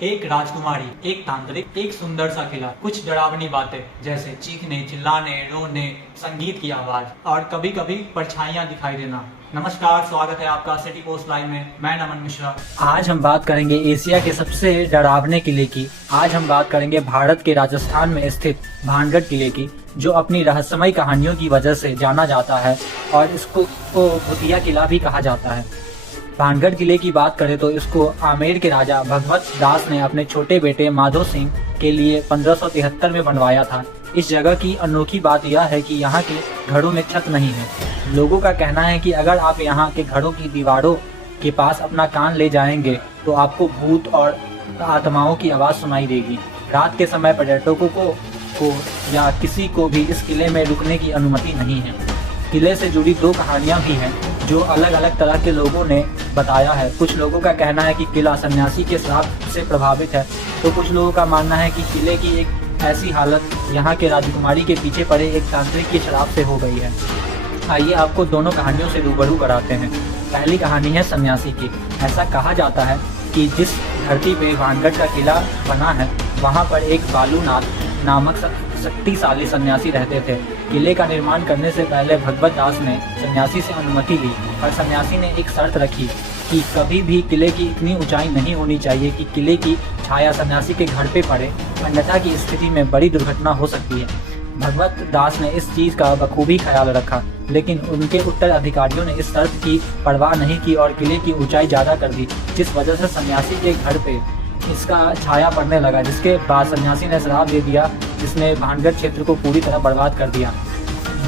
एक राजकुमारी, एक तांत्रिक, एक सुंदर सा किला, कुछ डरावनी बातें जैसे चीखने, चिल्लाने, रोने, संगीत की आवाज और कभी कभी परछाइयां दिखाई देना। नमस्कार, स्वागत है आपका सिटी पोस्ट लाइव में। मैं नमन मिश्रा। आज हम बात करेंगे एशिया के सबसे डरावने किले की। आज हम बात करेंगे भारत के राजस्थान में स्थित भानगढ़ किले की, जो अपनी रहस्यमय कहानियों की वजह से जाना जाता है और इसको भूतिया किला भी कहा जाता है। भानगढ़ किले की बात करें तो इसको आमेर के राजा भगवत दास ने अपने छोटे बेटे माधो सिंह के लिए 1573 में बनवाया था। इस जगह की अनोखी बात यह है कि यहाँ के घरों में छत नहीं है। लोगों का कहना है कि अगर आप यहाँ के घरों की दीवारों के पास अपना कान ले जाएंगे तो आपको भूत और आत्माओं की आवाज़ सुनाई देगी। रात के समय पर्यटकों को या किसी को भी इस किले में रुकने की अनुमति नहीं है। किले से जुड़ी दो कहानियां भी हैं जो अलग अलग तरह के लोगों ने बताया है। कुछ लोगों का कहना है कि किला सन्यासी के श्राप से प्रभावित है, तो कुछ लोगों का मानना है कि किले की एक ऐसी हालत यहाँ के राजकुमारी के पीछे पड़े एक तांत्रिक के श्राप से हो गई है। आइए आपको दोनों कहानियों से रूबरू कराते हैं। पहली कहानी है सन्यासी की। ऐसा कहा जाता है कि जिस धरती पे भानगढ़ का किला बना है वहाँ पर एक बालूनाथ नामक शक्तिशाली सन्यासी रहते थे। किले का निर्माण करने से पहले भगवत दास ने सन्यासी से अनुमति ली और सन्यासी ने एक शर्त रखी कि कभी भी किले की इतनी ऊंचाई नहीं होनी चाहिए कि किले की छाया सन्यासी के घर पे पड़े, अन्यथा की स्थिति में बड़ी दुर्घटना हो सकती है। भगवत दास ने इस चीज़ का बखूबी ख्याल रखा, लेकिन उनके उत्तराधिकारियों ने इस शर्त की परवाह नहीं की और किले की ऊंचाई ज़्यादा कर दी, जिस वजह से सन्यासी के घर पे इसका छाया पड़ने लगा। जिसके बाद सन्यासी ने श्राप दे दिया, जिसने भानगढ़ क्षेत्र को पूरी तरह बर्बाद कर दिया।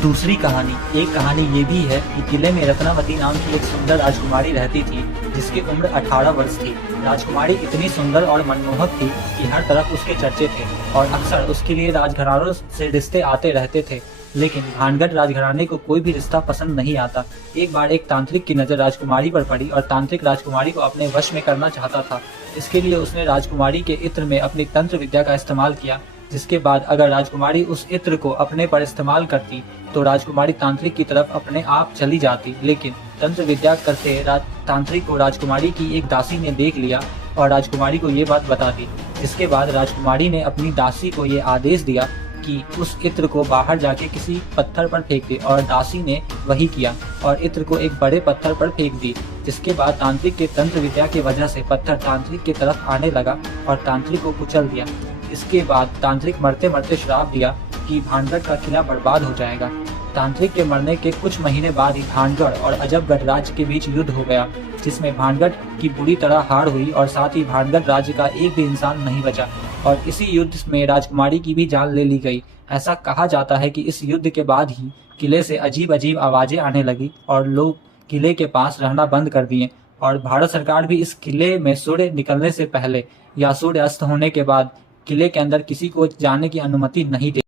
दूसरी कहानी, एक कहानी ये भी है कि किले में रत्नावती नाम की एक सुंदर राजकुमारी रहती थी, जिसकी उम्र 18 वर्ष थी। राजकुमारी इतनी सुंदर और मनमोहक थी कि हर तरफ उसके चर्चे थे और अक्सर उसके लिए राजघरानों से रिश्ते आते रहते थे। लेकिन भानगढ़ राजघराने को कोई भी रिश्ता पसंद नहीं आता। एक बार एक तांत्रिक की नज़र राजकुमारी पर पड़ी और तांत्रिक राजकुमारी को अपने वश में करना चाहता था। इसके लिए उसने राजकुमारी के इत्र में अपनी तंत्र विद्या का इस्तेमाल किया, जिसके बाद अगर राजकुमारी उस इत्र को अपने पर इस्तेमाल करती तो राजकुमारी तांत्रिक की तरफ अपने आप चली जाती। लेकिन तंत्र विद्या करते तांत्रिक को राजकुमारी की एक दासी ने देख लिया और राजकुमारी को ये बात बता दी। इसके बाद राजकुमारी ने अपनी दासी को ये आदेश दिया कि उस इत्र को बाहर जाके किसी पत्थर पर फेंक दे, और दासी ने वही किया और इत्र को एक बड़े पत्थर पर फेंक दी। जिसके बाद तांत्रिक के तंत्र विद्या की वजह से पत्थर तांत्रिक की तरफ आने लगा और तांत्रिक को कुचल दिया। इसके बाद तांत्रिक मरते मरते श्राप दिया कि भानगढ़ का किला बर्बाद हो जाएगा। तांत्रिक के मरने के कुछ महीने बाद ही भानगढ़ और अजबगढ़ राज्य के बीच युद्ध हो गया, जिसमें भानगढ़ की बुरी तरह हार हुई और साथ ही भानगढ़ राज्य का एक भी इंसान नहीं बचा और इसी युद्ध में राजकुमारी की भी जान ले ली गई। ऐसा कहा जाता है कि इस युद्ध के बाद ही किले से अजीब अजीब आवाजें आने लगी और लोग किले के पास रहना बंद कर दिए और भारत सरकार भी इस किले में सूर्य निकलने से पहले या सूर्य अस्त होने के बाद किले के अंदर किसी को जाने की अनुमति नहीं दे।